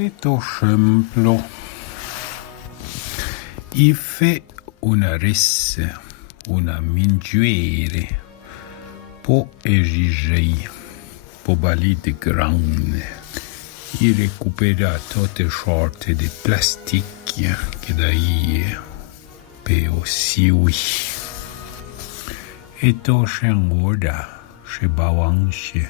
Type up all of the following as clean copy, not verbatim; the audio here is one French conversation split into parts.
molto semplice. Ife una risse, una mingiere, po esigei, po balite grande. I recupera tutte sorte di plasticchie che da ie peo siwi. E to shengoda, she bawangshe,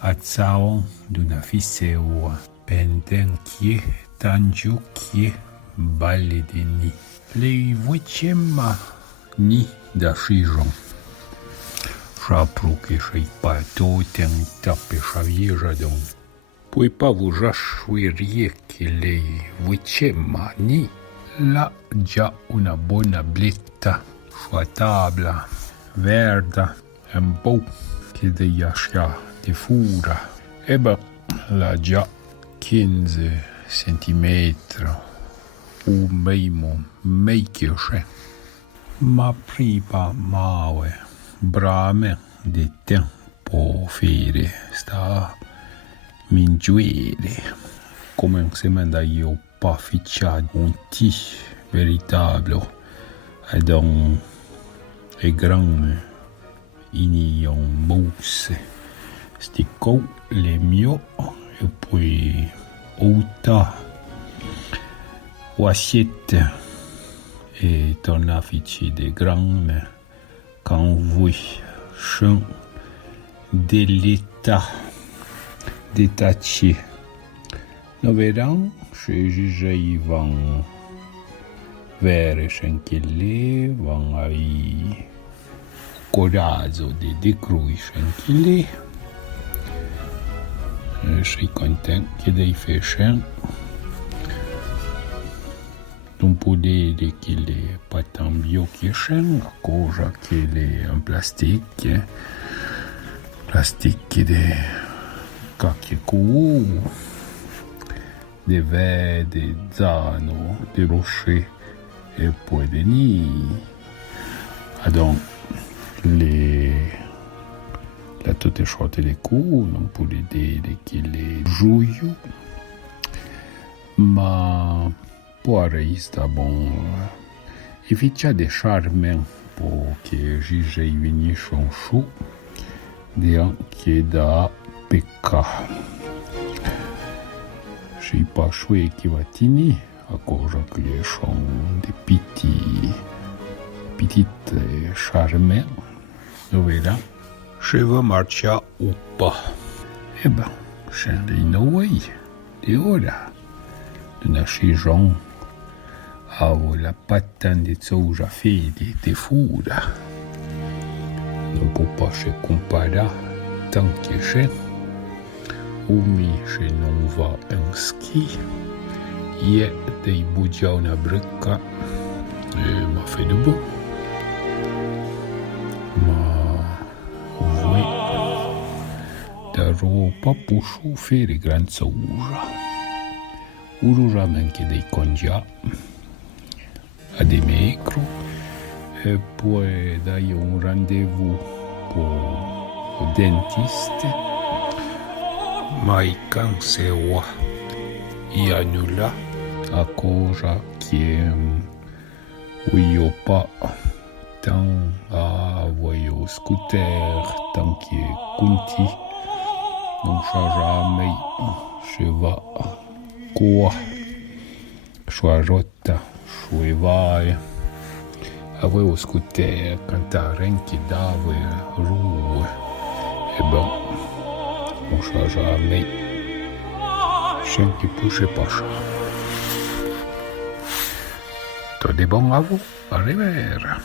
atsao d'una fiseua, pentenkie, tanjukie, balledini. Le vuicemma ni da shijon. Шапру кишей патотен тапе шавьежадон. Poi pas vous rachouiriez qu'il est vuicemma ni. Là già una buona bletta, sua tavola, verda, un po' che de yascia di fura. E ben, là già 15 centimetri, o meimo meikesce. Ma prima maue, brame di tempo fere, sta mingiuere. Come se manda io pas ficciato un ti véritable et donc est grand ini en mousse stico les mieux et puis auta ou assiette et ton affiché de grand quand vous chant de l'état détaché. No verão, se vão veres anchele, vão aí coraggio de decruis anchele. Sei contente que dei fechem. Non podere che le patam bio che scen, a cosa che le en plastique de cacchie cu. De verres, de zano, de rochers et poi de nids. Donc, la toute sorte de coups, non pour dire qu'il est joyeux, mais pour rester bon, il fait des charmants pour que j'y vienne son chou, qui est da pecca. Je suis pas choué qui va tini, à cause que les sont des petites charmants. Nous verrons. Je vais marcher ou pas. Eh ben, c'est une way. De ora. De nacher gens. Ah, la patane de soja fait des fours. Non peut pas se comparer tant que c'est. Umi se non va en ski, e dei bugia una bricca e m'a fait de beau. Ma voi da roba per chauffer gran soja. Urusamente dei congia a de micro e poi dai un rendezvous pour le dentiste. Mai cansewa i annula a cosa che io pa tant a voyo scooter tant que conti non jamais je va quoi choarota choevai a voyo scooter cantare che dava rue e bon on change jamais. Je ne pousse pas ça. Tout est bon à vous. Arrivederci.